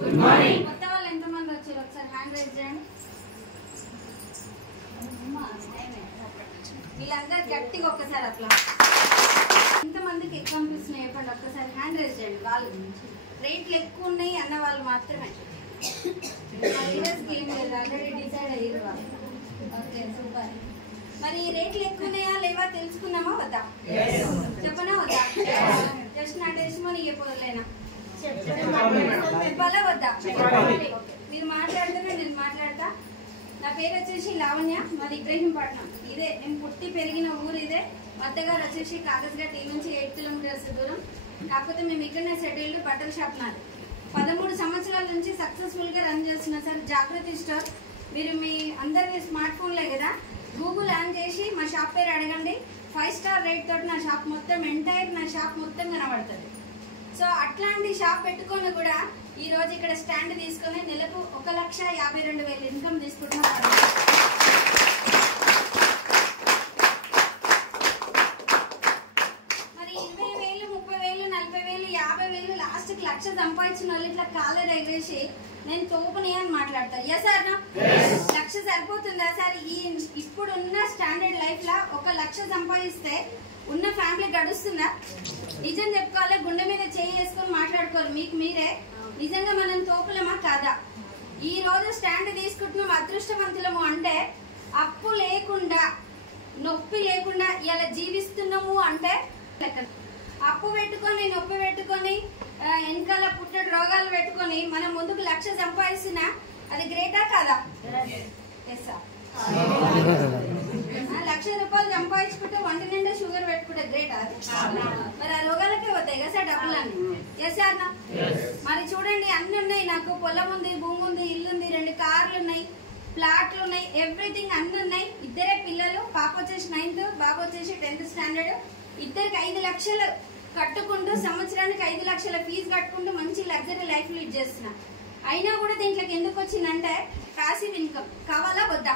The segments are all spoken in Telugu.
Good morning. కొత్త వాళ్ళు ఎంతమంది వచ్చారు ఒకసారి హ్యాండ్ రైజ్ చేయండి. వీళ్ళందరూ గట్టిగా ఒక్కసారి అట్లా ఎంతమందికి ఎక్కువ అనిపిస్తున్నాయి చెప్పండి. ఒక్కసారి హ్యాండ్ రైజ్ చేయండి. వాళ్ళు రేట్లు ఎక్కువ ఉన్నాయి అన్న వాళ్ళు మాత్రమే. లీడర్స్కి ఏం లేదు, ఆల్రెడీ డిసైడ్ అయ్యారు వాళ్ళు. Okay super. మరి రేట్లు ఎక్కువ ఉన్నాయా లేవా తెలుసుకున్నామా వద్దా? చెప్పనా వద్దా? జస్ట్ నా టెస్టిమోనీ ఇవ్వలేనా? చెప్పాలా వద్దా? మీరు మాట్లాడితేనే నేను మాట్లాడతా. నా పేరు వచ్చేసి లావణ్య, మాది ఇబ్రహీంపట్నం. ఇదే నేను పుట్టి పెరిగిన ఊరు ఇదే. మా అత్తగారు వచ్చేసి కాగజ్ఘాట్ ఈ నుంచి 8 కిలోమీటర్స్ దూరం. కాకపోతే మేము ఇక్కడనే సెటిల్డ్. బట్టల షాప్ నాది. 13 సంవత్సరాల నుంచి సక్సెస్ఫుల్ గా రన్ చేస్తున్నా సార్ జాగృతి స్టోర్. మీరు మీ అందరికీ స్మార్ట్ ఫోన్లే కదా, గూగుల్ ఆన్ చేసి మా షాప్ పేరు అడగండి. 5 స్టార్ రేట్ తోటి నా షాప్ మొత్తం ఎంటైర్ నా షాప్ మొత్తం కనబడుతుంది. సో అట్లాంటి షాప్ పెట్టుకొని కూడా ఈ రోజు ఇక్కడ స్టాండ్ తీసుకొని నెలకు 1,52,000 ఇన్కమ్ తీసుకుంటున్నాం. మరి 20,000, 30,000, 40,000, 50,000 లాస్ట్కి 1,00,000 సంపాదించిన వాళ్ళు ఇట్లా కాలర్ ఎగరేసి నేను తోపుని అని మాట్లాడతాను. ఎస్ సార్, 1,00,000 సరిపోతుందా సార్? ఇప్పుడున్న స్టాండర్డ్ లైఫ్ లా 1,00,000 సంపాదిస్తే ఉన్న ఫ్యామిలీ గడుస్తుందా? నిజం చెప్పుకోవాలి, గుండె మీద చేయి వేసుకొని మాట్లాడుకోవాలి మీకు మీరే. నిజంగా మనం తోపులమా కాదా? ఈ రోజు స్టాండ్ తీసుకుంటున్నాం అదృష్టవంతులము అంటే అప్పు లేకుండా నొప్పి లేకుండా ఇలా జీవిస్తున్నాము అంటే అప్పు పెట్టుకొని నొప్పి పెట్టుకొని వెనకాల పుట్టడు రోగాలు పెట్టుకొని మనం ముందుకు 1,00,000 సంపాదిస్తున్నా అది గ్రేటా కాదా? Yes sir. 1,00,000 రూపాయలు సంపాదించుకుంటే వంట నిండా షుగర్ పెట్టుకుంటే గ్రేట్ అది. మరి ఆ రోగాలకే వస్తాయి కదా సార్ డబ్బులన్నీ. ఎస్ సార్ నా. మరి చూడండి అన్ని ఉన్నాయి. నాకు పొలం ఉంది, భూమి ఉంది, ఇల్లు ఉంది, 2 కార్లు ఉన్నాయి, ప్లాట్లు ఉన్నాయి, ఎవ్రీథింగ్ అన్ని ఉన్నాయి. 2 పిల్లలు, పాప వచ్చేసి 9th, బాబు వచ్చేసి 10th స్టాండర్డ్. ఇద్దరికి 5 లక్షలు కట్టుకుంటూ సంవత్సరానికి 5 లక్షల ఫీజు కట్టుకుంటూ మంచి లగ్జరీ లైఫ్ లీడ్ చేస్తున్నా. అయినా కూడా దీంట్లోకి ఎందుకు వచ్చిందంటే ప్యాసివ్ ఇన్కమ్. కావాలా వద్దా?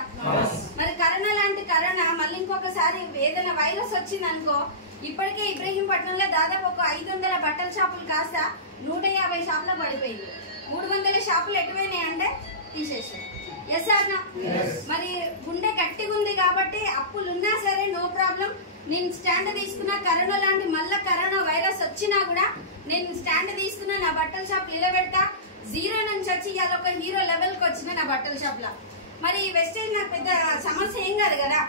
మరి కరోనా లాంటి కరోనా మళ్ళీ ఇంకొకసారి ఏదైనా వైరస్ వచ్చింది అనుకో, ఇప్పటికే ఇబ్రహీంపట్నంలో దాదాపు ఒక 500 బట్టల షాపులు కాస్త 150 షాపులో పడిపోయింది. 300 షాపులు ఎటువైనాయి అంటే తీసేసారు. ఎస్ సార్ నా. మరి గుండె గట్టిగా ఉంది కాబట్టి అప్పులున్నా సరే నో ప్రాబ్లం. నేను స్టాండ్ తీసుకున్నా, కరోనా లాంటి మళ్ళా కరోనా వైరస్ వచ్చినా కూడా నేను స్టాండ్ తీసుకున్నా, నా బట్టల షాప్ నిలబెడతా. 0 నుంచి వచ్చి ఇవాళ ఒక హీరో లెవెల్కి వచ్చిన నా బట్టల షాప్ లా. మరి వెస్టేజ్ నాకు పెద్ద సమస్య ఏం కాదు కదా.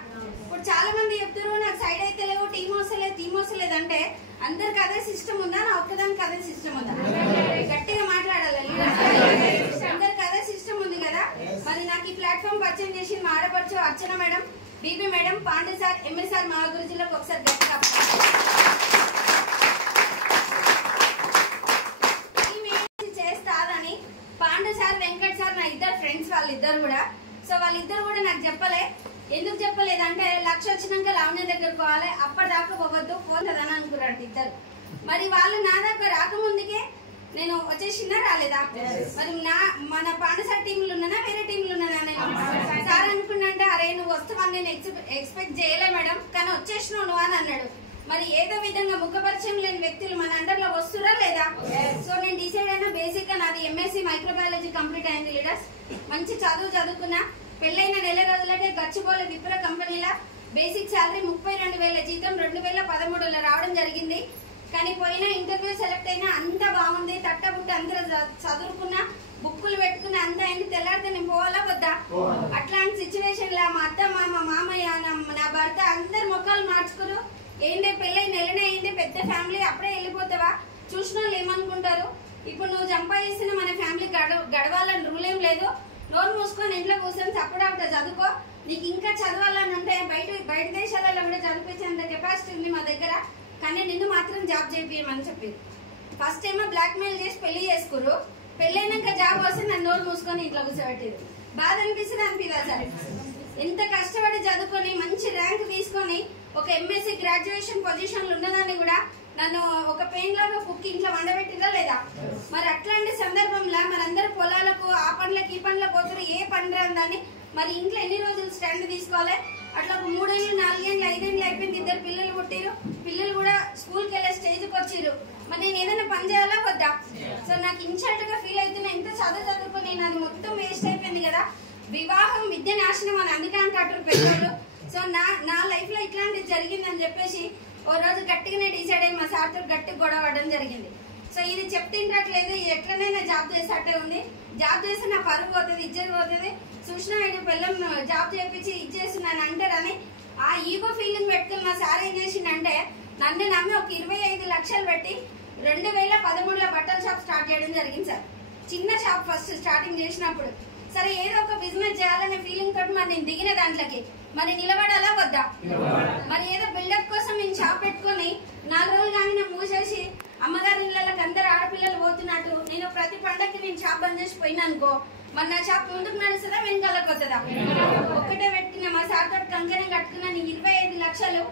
ఇప్పుడు చాలా మంది చెప్తారు నాకు సైడ్ అయితే లేవు, టీమ్ వస్తలేదు అంటే అందరికి అదే సిస్టమ్ ఉందా? నా ఒక్కదానికి అదే సిస్టమ్ ఉందా? గట్టిగా మాట్లాడాలి. అందరికి అదే సిస్టమ్ ఉంది కదా. మరి నాకు ఈ ప్లాట్ఫామ్ పరిచయం చేసి మా ఆడపడుచు Archana madam, BB madam, Pandey sir, MS sir, మా గురుజీలకు ఒకసారి గట్టిగా చేస్తాదని. పాండే సార్, వెంకట్ సార్ నా ఇద్దరు ఫ్రెండ్స్, వాళ్ళిద్దరు కూడా. సో వాళ్ళిద్దరు కూడా నాకు చెప్పలే. ఎందుకు చెప్పలేదంటే 1,00,000 వచ్చినాక లావణ్య దగ్గర పోవాలి, అప్పటిదాకా పోవద్దు, పోతుందని అనుకున్నాడు ఇద్దరు. మరి వాళ్ళు నా దగ్గర రాకముందుకే నేను వచ్చేసినా రాలేదా? మరి మన పాండసార్ టీంలు ఉన్నానా వేరే టీంలు ఉన్నానా? నేను సార్ అనుకున్నాంటే అరే నువ్వు వస్తావని నేను ఎక్స్పెక్ట్ చేయలే మేడం, కానీ వచ్చేసినావు నువ్వు అని అన్నాడు. మరి ఏదో విధంగా ముఖపరిచయం లేని వ్యక్తులు మన అండర్ లో వస్తురా లేదా? సో నేను డిసైడ్ అయినా బేసిక్ గా నాది MSc మైక్రోబయాలజీ కంప్లీట్ అయింది లీడర్స్. మంచి చదువుకున్నా. పెళ్ళైన నెల రోజులకే గచ్చిబోలే విప్ర కంపెనీల బేసిక్ శాలరీ 32,000 జీతం 2013లో రావడం జరిగింది. కానీ పోయిన ఇంటర్వ్యూ సెలెక్ట్ అయినా అంత బాగుంది. తట్టబుట్ట అందరూ చదువుకున్నా, బుక్కులు పెట్టుకున్నా, అంత అయింది. తెల్లారితే నేను పోవాలా వద్దా? అట్లాంటి సిచ్యువేషన్ లా మా అత్త, మా మామయ్య, నా భర్త అందరు ముఖాలు మార్చుకురు. ఏంటి పెళ్ళై నెలనే అయింది, పెద్ద ఫ్యామిలీ, అప్పుడే వెళ్ళిపోతావా? చూసిన వాళ్ళు ఏమనుకుంటారు? ఇప్పుడు నువ్వు సంపాదిస్తున్న మన ఫ్యామిలీ గడవాలని రూల్ ఏం లేదు. నోరు మూసుకొని ఇంట్లో కూర్చొని చప్పుడాట చదువుకో. నీకు ఇంకా చదవాలని ఉంటే బయట దేశాలలో కూడా చదివించేంత కెపాసిటీ ఉంది మా దగ్గర. కానీ నిన్ను మాత్రం జాబ్ చేయించమని చెప్పింది. ఫస్ట్ ఏమో బ్లాక్ మెయిల్ చేసి పెళ్లి చేసుకురు. పెళ్ళైనాక జాబ్ వస్తే నన్ను నోరు మూసుకొని ఇంట్లో కూర్చోబెట్టారు. బాధ అనిపిస్తుంది అనిపిదా సార్? ఎంత కష్టపడి చదువుకొని మంచి ర్యాంక్ తీసుకొని ఒక MSc గ్రాడ్యుయేషన్ పొజిషన్లు ఉన్నదాన్ని కూడా నన్ను ఒక పెయిన్ లాగా కుక్కి ఇంట్లో వండబెట్టిందా లేదా? మరి అట్లాంటి సందర్భంలో మనందరూ పొలాలకు ఆ పండ్లకు ఈ పండ్లకు పోతారు, ఏ పండు రాని మరి ఇంట్లో ఎన్ని రోజులు స్టాండ్ తీసుకోవాలి? అట్లా 3 ఏళ్ళు 4 ఏళ్ళు 5 ఏళ్ళు అయిపోయింది. 2 పిల్లలు పుట్టిరు. పిల్లలు కూడా స్కూల్కి వెళ్ళే స్టేజ్కి వచ్చిర్రు. మరి నేను ఏదైనా పని చేయాలా వద్దా? సో నాకు ఇన్షల్ట్ గా ఫీల్ అవుతున్నా. ఎంత వివాహం విద్య నాశనం అని అందుకే అంటారు పెద్దోళ్ళు. సో నా లైఫ్ లో ఇట్లాంటిది జరిగిందని చెప్పేసి ఓ రోజు గట్టిగానే డిసైడ్ అయ్యి మా సార్తో గట్టిగా గొడవ పడడం జరిగింది. సో ఇది చెప్తింటట్లేదు, ఎట్లనైనా జాబ్ చేసేటట్టే ఉంది. జాబ్ చేస్తే నా పరుగు పోతుంది, ఇజ్జత్ పోతుంది. చూసినా ఆయన పిల్లం జాబ్ చేయించి ఇచ్చేస్తున్నాను అంటారని ఆ ఈగో ఫీలింగ్ పెట్టుకుని మా సార్ ఏం చేసిండంటే నన్ను నమ్మి ఒక 25 లక్షలు పెట్టి 2013లో బట్టల షాప్ స్టార్ట్ చేయడం జరిగింది సార్. చిన్న షాప్ ఫస్ట్ స్టార్టింగ్ చేసినప్పుడు సరే ఏదో ఒక బిజినెస్ చేయాలనే ఫీలింగ్ తోటి మరి నేను దిగిన దాంట్లోకి మరి నిలబడాలా వద్దా? మరి ఏదో బిల్డప్ కోసం నేను షాప్ పెట్టుకుని 4 రోజులు కానీ నేను మూసేసి అమ్మగారి ఇళ్ళకి అందరు ఆడపిల్లలు పోతున్నట్టు నేను ప్రతి పండగకి నేను షాప్ బంద్ చేసి పోయినా అనుకో మరి నా షాప్ ముందుకు నడుస్తుందా వెనకాలకు వస్తుందా? ఒక్కటే పెట్టిన మా సార్ తోటి కంకణం కట్టుకున్నా నీ 25 లక్షలు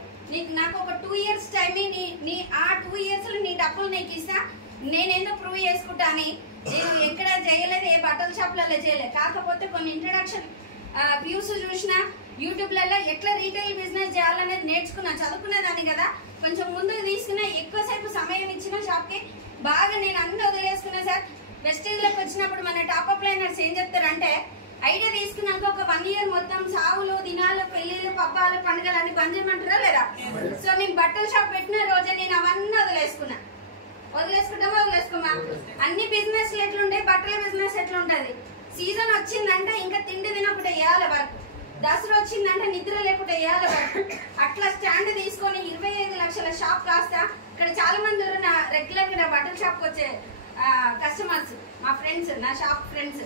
నాకు ఒక 2 ఇయర్స్ టైం ఆ 2 ఇయర్స్ లో నీ డబ్బులు నీకు ఇస్తా, నేనేందో ప్రూవ్ చేసుకుంటా అని. నేను ఎక్కడ చేయలేదు, ఏ బట్టల షాప్లలో చేయలేదు. కాకపోతే కొన్ని ఇంట్రడక్షన్ వ్యూస్ చూసినా యూట్యూబ్లలో ఎట్లా రీటైల్ బిజినెస్ చేయాలనేది నేర్చుకున్నా, చదువుకునేదాన్ని కదా. కొంచెం ముందుకు తీసుకున్నా, ఎక్కువసేపు సమయం ఇచ్చిన షాప్ కి బాగా నేను అన్ని వదిలేసుకున్నా సార్. వెస్టేజ్ లకు వచ్చినప్పుడు మన టాప్అప్ లైనర్స్ ఏం చెప్తారంటే ఐడియా తీసుకున్నాక ఒక 1 ఇయర్ మొత్తం సావులు దినాలు పెళ్లిళ్ళు పబ్బాలు పండుగలు అన్ని బంద్ చేయమంటారా లేదా? సో నేను బట్టల షాప్ పెట్టిన రోజే నేను అవన్నీ వదిలేసుకుంటామా వదిలేసుకోమా. అన్ని బిజినెస్ ఎట్లుంటాయి, బట్టల బిజినెస్ ఎట్లుంటది? సీజన్ వచ్చిందంటే ఇంకా తిండి తినకుండా వేయాలి వరకు, దసరా వచ్చిందంటే నిద్ర లేకుండా వేయాలి వరకు. అట్లా స్టాండ్ తీసుకొని 25 లక్షల షాప్ కాస్తా ఇక్కడ చాలా మంది నా రెగ్యులర్ గా బట్టల షాప్ వచ్చే కస్టమర్స్ మా ఫ్రెండ్స్, నా షాప్ ఫ్రెండ్స్.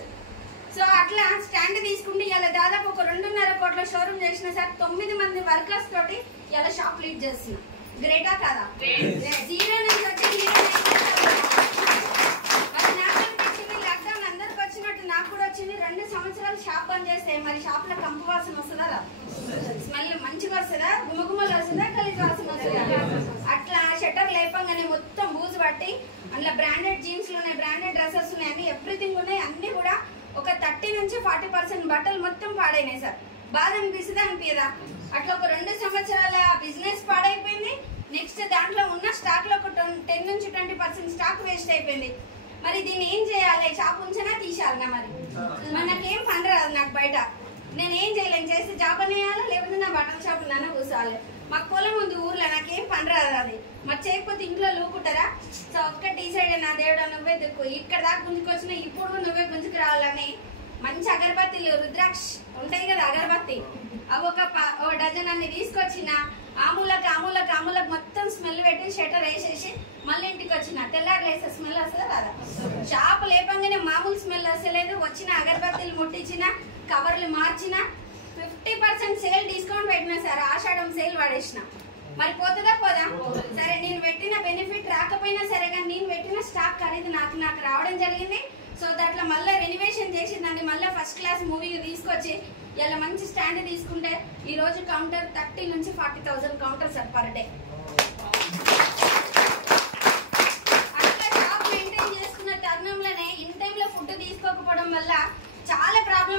సో అట్లా స్టాండ్ తీసుకుంటే ఇలా దాదాపు ఒక 2.5 కోట్ల షోరూమ్ చేసిన సార్. 9 మంది వర్కర్స్ తోటి ఇలా షాప్ లీడ్ చేస్తున్నా. గ్రేటా కదా? జీరో నుంచి వచ్చి లాక్డౌన్ అందరికి వచ్చినట్టు నాకు కూడా వచ్చింది. 2 సంవత్సరాలు షాప్ బంద్ చేస్తే మరి షాప్ లో కంపు వాసన వస్తుందా? స్మెల్ మంచిగా వస్తుందా? గుమగుమలు వస్తుందా? కలిసి వాసన వస్తుందా? అట్లా షట్టర్ లేపంగానే మొత్తం బూజు పట్టి అందులో బ్రాండెడ్ జీన్స్ ఉన్నాయి, బ్రాండెడ్ డ్రెస్సెస్ ఉన్నాయి, అన్ని ఎవ్రీథింగ్ ఉన్నాయి. అన్ని కూడా ఒక 30 నుంచి 40% బట్టలు మొత్తం పాడైనాయి సార్. బాధ అనిపిస్తుందా అనిపించదా? అట్లా ఒక 2 సంవత్సరాల బిజినెస్ పాడైపోయింది. నెక్స్ట్ దాంట్లో ఉన్న స్టాక్ లో ఒక 10 నుంచి 20% స్టాక్ వేస్ట్ అయిపోయింది. మరి దీన్ని ఏం చేయాలి? షాప్ ఉంచినా తీసేయాలన్నా? మరి నాకేం పని రాదు, నాకు బయట నేను ఏం చేయలేను. చేస్తే జాబ్ అనేయాలి, లేకపోతే నా బట్టల షాప్ నాన్న కూర్చోవాలి. మాకు పొలం ఉంది ఊర్లో, నాకేం పని రాదు అది. మరి చేయకపోతే ఇంట్లో లూకుంటారా? సో ఒక్కటి డిసైడ్ నా దేవుడా నువ్వే దిక్కు, ఇక్కడ దాకా గుంజుకొచ్చినా ఇప్పుడు నువ్వే గుంజుకు రావాలని మంచి అగరబత్తీలు రుద్రాక్ష ఉంటాయి కదా అగరబత్తి, అవి ఒక డజన్ అన్ని తీసుకొచ్చిన ఆమూలకు మొత్తం స్మెల్ పెట్టి షటర్ వేసేసి మళ్ళీ ఇంటికి వచ్చిన తెల్లారు లేసే స్మెల్ వస్తుందా రాదా? షాప్ లేపంగానే మామూలు స్మెల్ వస్తలేదు. వచ్చిన అగరబత్తీలు ముట్టించిన, కవర్లు మార్చిన, 50% సేల్ డిస్కౌంట్ పెట్టినా సార్. ఆషాఢం సేల్ వాడేసిన. మరి పోతుందా పోదా? సరే నేను పెట్టిన బెనిఫిట్ రాకపోయినా సరే కానీ నేను పెట్టిన స్టాక్ ఖరీదు నాకు రావడం జరిగింది. సో దాంట్లో మళ్ళీ రెనివేషన్ చేసి దాన్ని మళ్ళీ ఫస్ట్ క్లాస్ మూవీకి తీసుకొచ్చి ఇలా మంచి స్టాండ్ తీసుకుంటే ఈ రోజు కౌంటర్ 30 నుంచి 40,000 కౌంటర్ సార్ పర్ డే. అట్లా షాప్ మెయింటైన్ చేసుకున్న తరుణంలోనే ఇన్ టైంలో ఫుడ్ తీసుకోకపోవడం వల్ల చాలా ప్రాబ్లం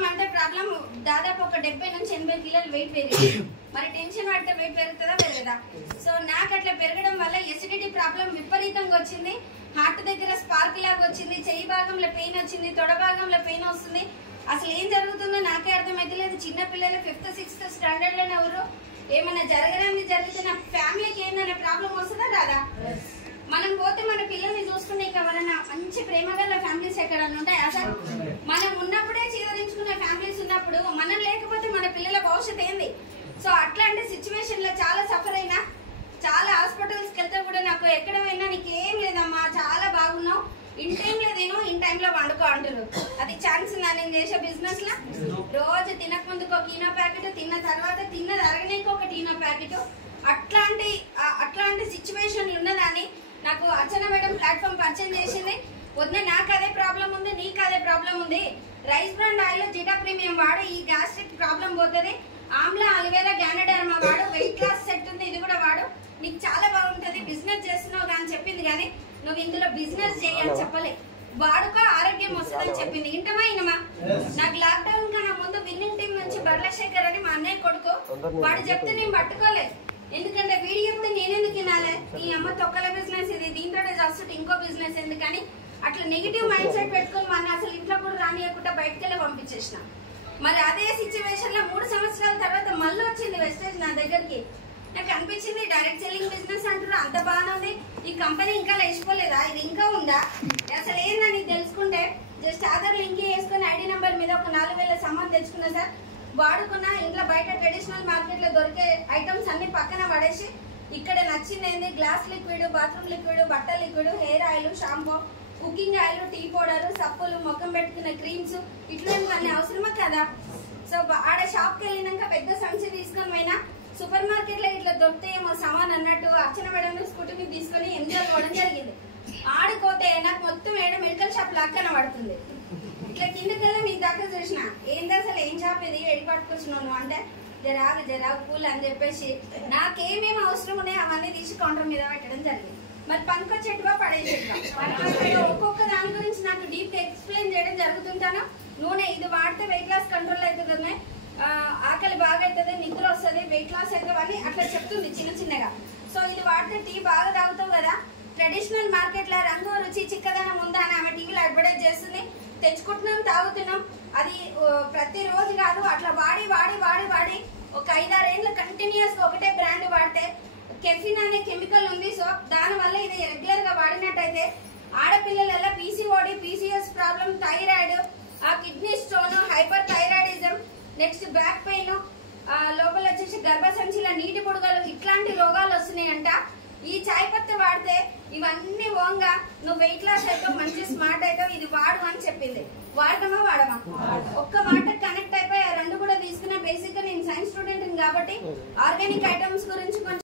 దాదాపు ఒక 70 నుంచి 80 కిలోలు వెయిట్ పెరిగింది. మరి టెన్షన్ పడితే వెయిట్ పెరుగుతుందా పెరగదా? సో నాకు అట్లా పెరగడం వల్ల ఎసిడిటీ ప్రాబ్లం విపరీతంగా వచ్చింది. హార్ట్ దగ్గర స్పార్క్ లాగా వచ్చింది, చెయ్యి భాగంలో పెయిన్ వచ్చింది, తొడ భాగంలో పెయిన్ వస్తుంది. అసలు ఏం జరుగుతుందో నాకే అర్థమైతలేదు. చిన్న పిల్లలు 5th 6th స్టాండర్డ్ లోనే ఎవరు ఏమన్నా జరిగితే నా ఫ్యామిలీకి ఏందనే ప్రాబ్లం వస్తుందా రాదా? మనం పోతే మన పిల్లల్ని చూసుకునే ఎవరైనా మంచి ప్రేమ గల ఫ్యామిలీస్ ఎక్కడన్నా ఉంటాయి అసలు? మనం ఉన్నప్పుడే చీదరించుకునే ఫ్యామిలీస్ ఉన్నప్పుడు మనం లేకపోతే మన పిల్లల భవిష్యత్ ఏంది? సో అట్లాంటి సిచ్యువేషన్ లో చాలా సఫర్ అయినా, చాలా హాస్పిటల్స్కి వెళ్తే కూడా నాకు ఎక్కడ పోయినా నీకేం లేదమ్మా చాలా బాగున్నావు, ఇన్ టైం లేదేనో ఇన్ టైంలో వండుకో అంటారు. అది ఛాన్స్ ఉందా నేను చేసే బిజినెస్ లో? రోజు తినక ముందుకు ఒక టీనో ప్యాకెట్, తిన్న తర్వాత తిన్నది అరగనేకి ఒక టీనో ప్యాకెట్. అట్లాంటి సిచ్యువేషన్లు ఉన్నదాన్ని నాకు అర్చన మేడం ప్లాట్ఫామ్ పరిచయం చేసింది. వద్ద నాకు అదే ప్రాబ్లం ఉంది, నీకు అదే ప్రాబ్లం ఉంది, రైస్ బ్రాండ్ ఆయిల్ జిటా ప్రీమియం వాడు, ఈ గ్యాస్ట్రిక్ ప్రాబ్లం పోతుంది, ఆమ్లా అలివేరా గ్యానడర్మా వాడు, వెయిట్ లాస్ సెట్ ఉంది ఇది కూడా వాడు, నీకు చాలా బాగుంటది, బిజినెస్ చేస్తున్నావు అని చెప్పింది. కానీ నువ్వు ఇందులో బిజినెస్ చేయని చెప్పలే, వాడుకో ఆరోగ్యం వస్తుందని చెప్పింది. ఇంటమా ఇనమా? నాకు లాక్డౌన్ కన్నా ముందు విన్నింగ్ టీం నుంచి బర్లశేఖర్ అని మా అన్నయ్య కొడుకు, వాడు చెప్తే నేను పట్టుకోలే. ఎందుకంటే వీడి చెప్తే నేనెందుకు వినాలి? ఈ అమ్మ తొక్కల బిజినెస్ ఇది, దీంతో చేస్తుంటే ఇంకో బిజినెస్ ఎందుకని అట్లా నెగిటివ్ మైండ్ సెట్ పెట్టుకుని మన అసలు ఇంట్లో కూడా రానియకుండా బయటకెళ్ళి పంపించేసిన. మరి అదే సిచ్యువేషన్ లో 3 సంవత్సరాల తర్వాత మళ్ళీ వచ్చింది వెస్టేజ్ నా దగ్గరికి. నాకు అనిపించింది డైరెక్ట్ సెల్లింగ్ బిజినెస్ అంటారు, అంత బాగానే ఉంది, ఈ కంపెనీ ఇంకా లేచిపోలేదా, ఇది ఇంకా ఉందా, అసలు ఏందని తెలుసుకుంటే జస్ట్ ఆధార్ లింక్ చేసుకుని ఐడి నెంబర్ మీద ఒక 4000 సామాన్ తెచ్చుకున్నా సార్. వాడుకున్న ఇంట్లో బయట ట్రెడిషనల్ మార్కెట్ లో దొరికే ఐటమ్స్ అన్ని పక్కన పడేసి ఇక్కడ నచ్చింది ఏంది గ్లాస్ లిక్విడ్, బాత్రూమ్ లిక్విడ్, బట్టల liquid, hair oil, shampoo, cooking oil, tea powder, సప్పులు, ముఖం పెట్టుకునే క్రీమ్స్, ఇట్లాంటివన్నీ అవసరమా కదా. సో ఆడ షాప్ కి వెళ్ళినాక పెద్ద సంచి తీసుకొని పోయినా సూపర్ మార్కెట్ లో ఇట్లా దొరుకుతాయేమో సామాన్ అన్నట్టు అర్చన మేడం స్కూటీ మీద తీసుకొని ఎంజాయ్ పోవడం జరిగింది. ఆడిపోతే నాకు మొత్తం మెడికల్ షాప్ లాక్కన పడుతుంది. ఇట్లా కిందకెళ్ళి మీ దగ్గర చూసిన ఏంది అసలు ఏం షాప్ ఇది, ఎడి పట్టుకొచ్చినాను అంటే జరాగు కూల్ అని చెప్పేసి నాకేమేమి అవసరం ఉన్నాయో అవన్నీ తీసి కౌంటర్ మీద పెట్టడం జరిగింది. మరి పనికొచ్చేట్టుగా పడేసేట్టుగా ఒక్కొక్క దాని గురించి నాకు డీప్ ఎక్స్ప్లెయిన్ చేయడం జరుగుతుంటాను. నూనె ఇది వాడితే వెయిట్ లాస్ కంట్రోల్ అవుతుంది, ఆకలి బాగా అవుతుంది, నిద్ర వస్తుంది, వెయిట్ లాస్ అవుతుంది అని అట్లా చెప్తుంది చిన్న చిన్నగా. సో ఇది వాడితే టీ బాగా తాగుతావు కదా, ట్రెడిషనల్ మార్కెట్ లో రంగు రుచి చిక్కదనం ఉందా అని ఆమె టీవీలో అడ్వర్టైజ్ చేస్తుంది. తెచ్చుకుంటున్నాం, తాగుతున్నాం, అది ప్రతిరోజు కాదు, అట్లా వాడి వాడి వాడి వాడి ఒక 5-6 ఏళ్ళు కంటిన్యూస్ గా ఒకటే బ్రాండ్ వాడితే కెఫిన్ అనే కెమికల్ ఉంది. సో దానివల్ల ఇది రెగ్యులర్ గా వాడినట్టయితే ఆడపిల్లల PCOD, PCS problem, thyroid, kidney stone, hyper thyroidism, next back pain, లోపల వచ్చేసి గర్భసంచిల నీటి పొడుగలు, ఇట్లాంటి రోగాలు వస్తున్నాయంట. ఈ చాయ్ పత్తి వాడితే ఇవన్నీ ఓంగా నువ్వు వెయిట్ లాస్ అవుతావు, మంచి స్మార్ట్ అవుతావు, ఇది వాడు అని చెప్పింది. వాడమా వాడమా ఒక్క మాట కనెక్ట్ అయిపోయి ఆ రెండు కూడా తీసుకున్నా. బేసిక్ గా నేను సైన్స్ స్టూడెంట్ కాబట్టి ఆర్గానిక్ ఐటమ్స్ గురించి కొంచెం